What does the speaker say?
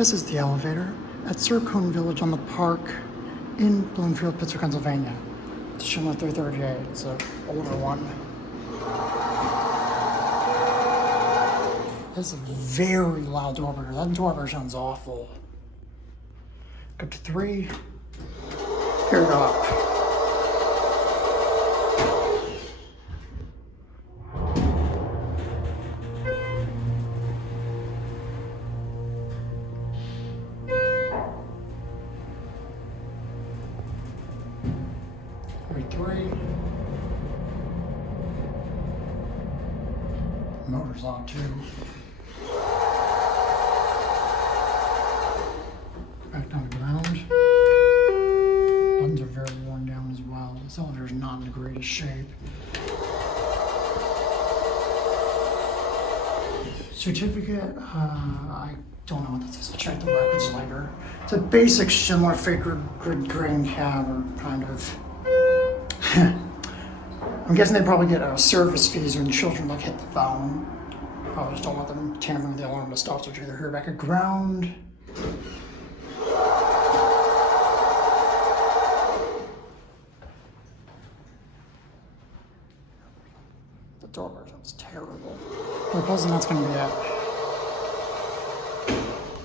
This is the elevator at Cercone Village on the Park in Bloomfield, Pittsburgh, Pennsylvania. It's Schindler 330A. It's an older one. It's a very loud doorbell. That doorbell sounds awful. Go to 3. Here it up. Wait, 3. Motor's on 2. Back down to ground. Buttons are very worn down as well. This elevator's not in the greatest shape. Certificate, I don't know what this is. I'll check the records later. It's a basic Schindler figure grid grain cab, or kind of. I'm guessing they probably get service fees when children like hit the phone. Probably just don't want them tampering with the alarm to stop switch either. Here back at ground. The doorbell sounds terrible. We're supposing that's going to be it.